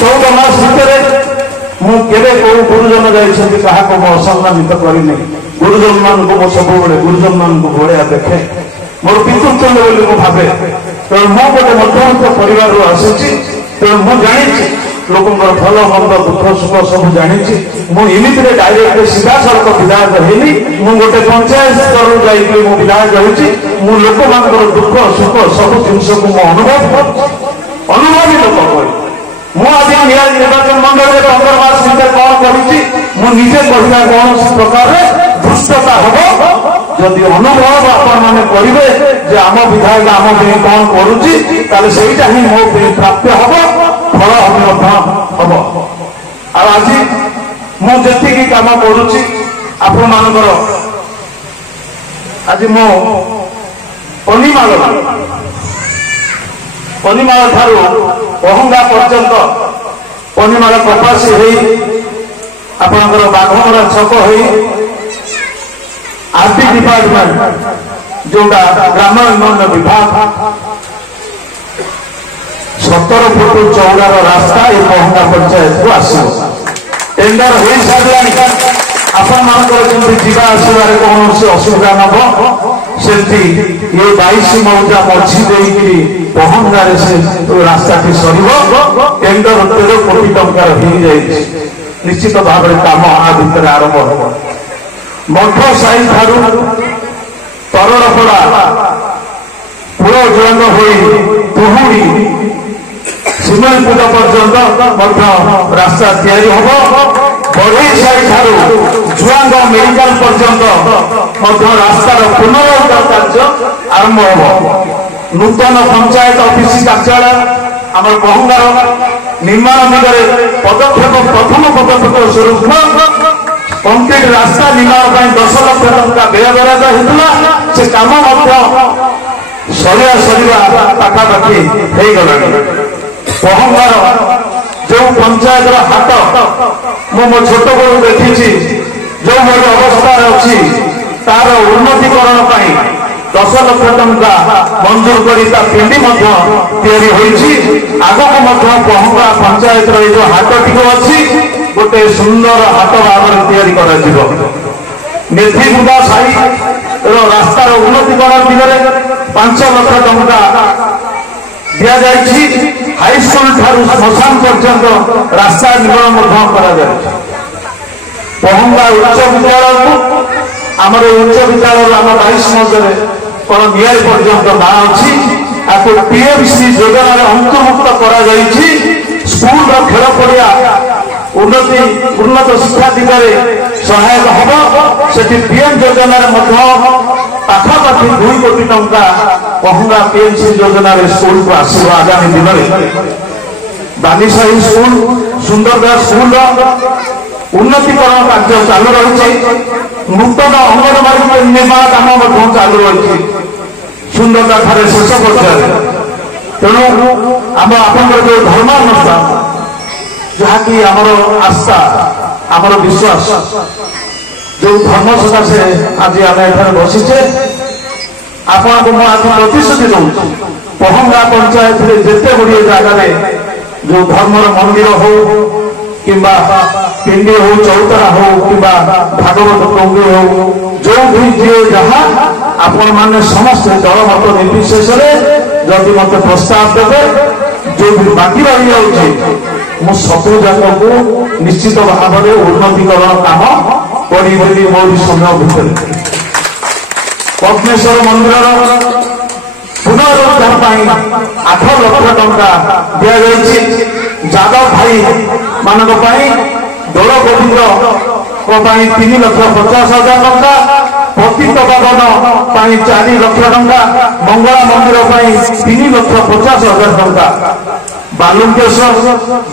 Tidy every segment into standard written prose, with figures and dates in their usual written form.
14 मास भितर ମୁଁ କେବେ କୋଉ ଗୁରୁଜନ ଯାଇଛନ୍ତି କାହାକୁ ମୁଁ ଅସମ୍ମାନିତ କରିନି। ଗୁରୁଜନ ମାନଙ୍କୁ ମୁଁ ସବୁବେଳେ ଗୁରୁଜନ ମାନଙ୍କୁ ଭଳିଆ ଦେଖେ, ମୋର ପିତୃତ୍ୱ ବୋଲି ମୁଁ ଭାବେ। ତେଣୁ ମୁଁ ଗୋଟେ ମଧ୍ୟବିତ୍ତ ପରିବାରରୁ ଆସିଛି। ତେଣୁ ମୁଁ ଜାଣିଛି ଲୋକଙ୍କର ଭଲ ମନ୍ଦ ଦୁଃଖ ସୁଖ ସବୁ ଜାଣିଛି। ମୁଁ ଏମିତିରେ ଡାଇରେକ୍ଟ ସିଧାସଳଖ ବିଧାୟକ ହେଇନି, ମୁଁ ଗୋଟେ ପଞ୍ଚାୟତ ସ୍ତରରୁ ଯାଇକି ମୁଁ ବିଧାୟକ ହେଉଛି। ମୁଁ ଲୋକମାନଙ୍କର ଦୁଃଖ ସୁଖ ସବୁ ଜିନିଷକୁ ମୁଁ ଅନୁଭବ କରୁଛି, ଅନୁଭବୀ ଲୋକ କହି ମୁଁ ଆଜି ନିର୍ବାଚନ ମଣ୍ଡଳୀରେ 15 ମାସ ଭିତରେ କଣ କରିଛି ମୁଁ ନିଜେ କହିବା କୌଣସି ପ୍ରକାରରେ ଧୃଷ୍ଟତା ହବ। ଯଦି ଅନୁଭବ ଆପଣମାନେ କରିବେ ଯେ ଆମ ବିଧାୟକ ଆମ ପାଇଁ କଣ କରୁଛି, ତାହେଲେ ସେଇଟା ହିଁ ମୋ ପାଇଁ ପ୍ରାପ୍ୟ ହବ, ଫଳ ମଧ୍ୟ ହବ। ଆଉ ଆଜି ମୁଁ ଯେତିକି କାମ କରୁଛି ଆପଣମାନଙ୍କର, ଆଜି ମୁଁ ପନିମାଳ ଠାରୁ ପହଙ୍ଗା ପର୍ଯ୍ୟନ୍ତ, ପନିମାଳ କପାସୀ ହେଇ ଆପଣଙ୍କର ବାଘମରା ଛକ ହେଇ ଆର୍ଟି ଡିପାର୍ଟମେଣ୍ଟ ଯୋଉଟା ଗ୍ରାମ ଉନ୍ନୟନ ବିଭାଗ 17 ଫୁଟ ଚଉଡ଼ାର ରାସ୍ତା ଏ ପହଙ୍ଗା ପଞ୍ଚାୟତକୁ ଆସିବ। ଟେଣ୍ଡର ହୋଇସାରିଲାଣି। ଆପଣମାନଙ୍କର ଯେମିତି ଯିବା ଆସିବାରେ କୌଣସି ଅସୁବିଧା ନବ, ସେମିତି ଏ 22 ମୌଜା ମଝି ଦେଇକି ପହଙ୍ଗାରେ ସେ ରାସ୍ତାଟି ସରିବ। ଟେଣ୍ଡର 13 କୋଟି ଟଙ୍କାର ହେଇଯାଇଛି। ନିଶ୍ଚିତ ଭାବରେ କାମ ଆ ଭିତରେ ଆରମ୍ଭ ହେବ। ମଠ ସାହି ଠାରୁ ତରଳପଡ଼ା ପୁର ଜୋନ ହୋଇ ପୁହୁଡ଼ି ଶିମଳୀପୁର ପର୍ଯ୍ୟନ୍ତ ମଧ୍ୟ ରାସ୍ତା ତିଆରି ହେବ। ବଢେଇ ସାହି ଠାରୁ ଜୁଆଙ୍ଗ ମେଡିକାଲ ପର୍ଯ୍ୟନ୍ତ ମଧ୍ୟ ରାସ୍ତାର ପୁନରୁଦ୍ଧାର କାର୍ଯ୍ୟ ଆରମ୍ଭ ହେବ। ନୂତନ ପଞ୍ଚାୟତ ଅଫିସ କାର୍ଯ୍ୟାଳୟ ଆମର ପହଙ୍ଗାର ନିର୍ମାଣ ଦିଗରେ ପ୍ରଥମ ପଦକ୍ଷେପ ସ୍ୱରୂପ କଂକ୍ରିଟ ରାସ୍ତା ନିର୍ମାଣ ପାଇଁ 10 ଲକ୍ଷ ଟଙ୍କା ବ୍ୟୟ କରାଯାଇଥିଲା। ସେ କାମ ମଧ୍ୟ ସରିବା ପାଖାପାଖି ହେଇଗଲାଣି। ପହଙ୍ଗାର ଯେଉଁ ପଞ୍ଚାୟତର ହାଟ ମୁଁ ମୋ ଛୋଟବେଳୁ ଦେଖିଛି, ଯେଉଁଭଳି ଅବସ୍ଥାରେ ଅଛି, ତାର ଉନ୍ନତିକରଣ ପାଇଁ 10 ଲକ୍ଷ ଟଙ୍କା ମଞ୍ଜୁର କରି ତା ପିଣ୍ଡି ମଧ୍ୟ ତିଆରି ହୋଇଛି। ଆଗକୁ ମଧ୍ୟ ପହଙ୍ଗା ପଞ୍ଚାୟତର ଏଇ ଯେଉଁ ହାଟଟିକୁ ଅଛି, ଗୋଟେ ସୁନ୍ଦର ହାଟ ଭାବରେ ତିଆରି କରାଯିବ। ମେଥିବୁଦା ସାହିର ରାସ୍ତାର ଉନ୍ନତିକରଣ ଦିଗରେ 5 ଲକ୍ଷ ଟଙ୍କା ଦିଆଯାଇଛି। ହାଇସ୍କୁଲ ଠାରୁ ଶ୍ମଶାନ ପର୍ଯ୍ୟନ୍ତ ରାସ୍ତା ନିର୍ମାଣ ମଧ୍ୟ କରାଯାଇଛି। ପହଙ୍ଗା ଉଚ୍ଚ ବିଦ୍ୟାଳୟକୁ ଆମର ଉଚ୍ଚ ବିଦ୍ୟାଳୟରୁ ଆମ 22 ମୌଜାରେ କଣ ନିଆଳି ପର୍ଯ୍ୟନ୍ତ ନାଁ ଅଛି। ତାକୁ PMC ଯୋଜନାରେ ଅନ୍ତର୍ଭୁକ୍ତ କରାଯାଇଛି। ସ୍କୁଲର ଖେଳ ପଡ଼ିଆ ଉନ୍ନତ ଶିକ୍ଷା ଦିଗରେ ସହାୟକ ହେବ। ସେଠି PM ଯୋଜନାରେ ମଧ୍ୟ ପାଖାପାଖି 2 କୋଟି ଟଙ୍କା ପହଙ୍ଗା PMC ଯୋଜନାରେ ସ୍କୁଲକୁ ଆସିବ ଆଗାମୀ ଦିନରେ। ବାଲିସାହି ସ୍କୁଲ, ସୁନ୍ଦରଗଡ଼ ସ୍କୁଲର ଉନ୍ନତିକରଣ କାର୍ଯ୍ୟ ଚାଲୁ ରହିଛି। ନୂତନ ଅଙ୍ଗନବାଡି ନିର୍ମାଣ କାମ ମଧ୍ୟ ଚାଲୁ ରହିଛି ସୁନ୍ଦରଗଡ଼ ଠାରେ ଶେଷ ପର୍ଯ୍ୟାୟରେ। ତେଣୁ ଆପଣଙ୍କର ଯେଉଁ ଧର୍ମାନୁଷ୍ଠାନ, ଯାହାକି ଆମର ଆସ୍ଥା, ଆମର ବିଶ୍ୱାସ, ଯେଉଁ ଧର୍ମ ସକାଶେ ଆଜି ଆମେ ଏଠାରେ ବସିଛେ, ଆପଣଙ୍କୁ ମୁଁ ଆଜି ପ୍ରତିଶ୍ରୁତି ଦଉଛି, ପହଙ୍ଗା ପଞ୍ଚାୟତରେ ଯେତେ ଗୁଡ଼ିଏ ଜାଗାରେ ଯେଉଁ ଧର୍ମର ମନ୍ଦିର ହଉ କିମ୍ବା ପିଣ୍ଡି ହଉ, ଚୌତରା ହଉ କିମ୍ବା ଭାଗବତ ଟଙ୍ଗୀ ହଉ, ଯୋଉଠି ଯିଏ ଯାହା ଆପଣମାନେ ସମସ୍ତେ ଦଳମତ ନିର୍ବିଶେଷରେ ଯଦି ମତେ ପ୍ରସ୍ତାବ ଦେବେ, ଯୋଉଠି ବାକି ରହିଯାଉଛି ମୁଁ ସବୁ ଯାକକୁ ନିଶ୍ଚିତ ଭାବରେ ଉନ୍ନତିକରଣ କାମ କରିବି ମୋରି ସମୟ ଭିତରେ। ପଦ୍ମେଶ୍ୱର ମନ୍ଦିରର ପୁନରୁଦ୍ଧାର ପାଇଁ 8 ଲକ୍ଷ ଟଙ୍କା ଦିଆଯାଇଛି। ଯାଦବ ଭାଇ ମାନଙ୍କ ପାଇଁ ଦୋଳ ଗୋବିନ୍ଦଙ୍କ ପାଇଁ 3,50,000 ଟଙ୍କା, ପତିତ ପାବନ ପାଇଁ 4 ଲକ୍ଷ ଟଙ୍କା, ମଙ୍ଗଳା ମନ୍ଦିର ପାଇଁ 3,50,000 ଟଙ୍କା, ବାଲୁଙ୍କେଶ୍ୱର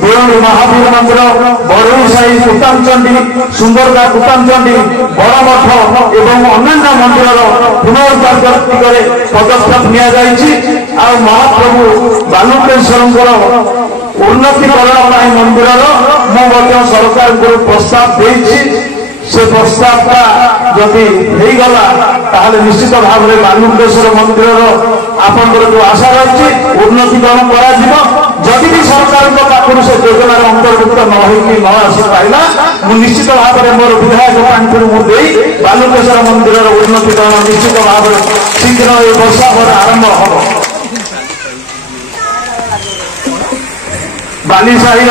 ଦେଉଳି ମହାବୀର ମନ୍ଦିର, ବଢେଇ ସାହି କୁତାନଚଣ୍ଡୀ, ସୁନ୍ଦରଗା କୁତାନଚଣ୍ଡୀ, ବଡ଼ ମଠ ଏବଂ ଅନ୍ୟାନ୍ୟ ମନ୍ଦିରର ପୁନରୁଦ୍ଧାର ଦିଗରେ ପଦକ୍ଷେପ ନିଆଯାଇଛି। ଆଉ ମହାପ୍ରଭୁ ବାଲୁଙ୍କେଶ୍ୱରଙ୍କର ଉନ୍ନତିକରଣ ପାଇଁ ମନ୍ଦିରର ମୁଁ ମଧ୍ୟ ସରକାରଙ୍କୁ ପ୍ରସ୍ତାବ ଦେଇଛି। ସେ ପ୍ରସ୍ତାବଟା ଯଦି ହେଇଗଲା ତାହେଲେ ନିଶ୍ଚିତ ଭାବରେ ବାଲୁଙ୍କେଶ୍ୱର ମନ୍ଦିରର ଆପଣଙ୍କର ଯେଉଁ ଆଶା ରହିଛି ଉନ୍ନତିକରଣ କରାଯିବ। जदि भी सरकार पाखु से योजनार अंतर्भुक्त न हो आसी पाइला निश्चित भाव में मोर विधायक पांठू मुझे बालुकेश्वर मंदिर उन्नतीकरण निश्चित भाव शीघ्र ये वर्षा भर आरंभ हम बालीसाही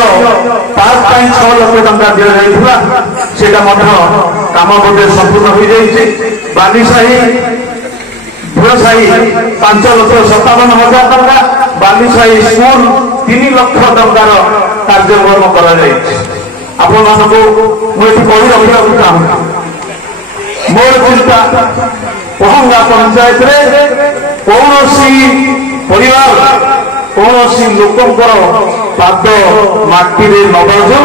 पार्क 6 लाख टंका दि जाता काम बोधे संपूर्ण हो जाए बालीसाही भूलसाही 5,57,000 टंका बालीसाही स्कूल 3 लाख टंकार कार्यक्रम कर आपण मुझे कही रखा चाहूँ मोर चिंता पहंगा पंचायत रे कौन परिवार कौन लोकंर पाद माटी न बाजू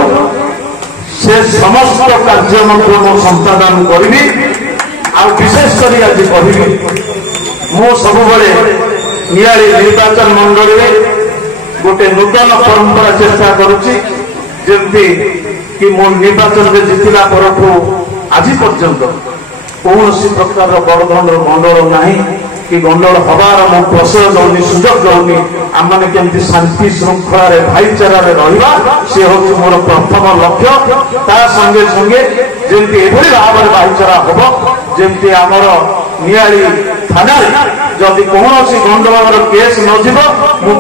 से समस्त कार्य मु संपादन करी आ विशेष कर आज कहि मु सब नियाली निर्वाचन मंडल में गोटे नूतन परंपरा चेष्टा करुच्ची जमती कि मो निर्वाचन में जीतला परठू आज पर्यंत कौन प्रकार बड़धन गंडल ना कि गंडल हबार मो प्रश्रय दौनी सुजोग दौनी आम मैंने केमती शांति श्रृंखला भाईचारा रहा सी हूँ मोर प्रथम लक्ष्य ता संगे संगे जमती एभली भाव में भाईचारा हम जमती आमर नियाली थाना जदि कौन गंडल केस न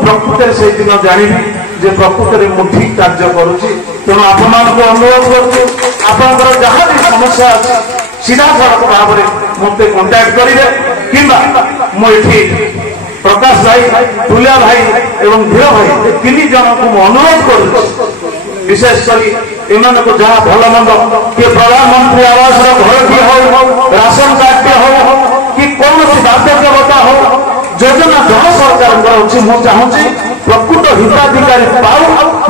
प्रकृत से दिन जानी जे प्रकृत में ठीक कार्य करुच्ची तेणु आपण अनुरोध कर जहाँ भी समस्या सीधा सड़क भाव में मत कंटाक्ट करेंगे कि मुझे प्रकाश भाई तुलिया भाई एवं धीर भाई तीन जन को अनुरोध कर विशेषकर एम को जहाँ भल मंद किए प्रधानमंत्री आवास घर किए हो राशन कार्ड हो कि कौन बाध्यता हो योजना जन सरकार मुझे चाहूँगी प्रकृत हिताधिकारी पाऊ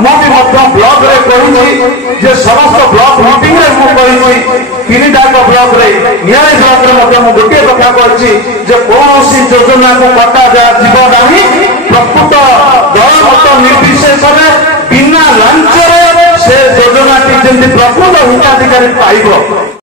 मुझे ब्लॉक रे कही समस्त ब्लॉक मीटिंग रे मुझे तीन टाक ब्लॉक रे नियाली ब्लॉक रे गोटे कथा कही कौन योजना को कटा जाना प्रकृत दल मत निर्विशेष बिना लांच से योजना प्रकृत हिताधिकारी पाइब।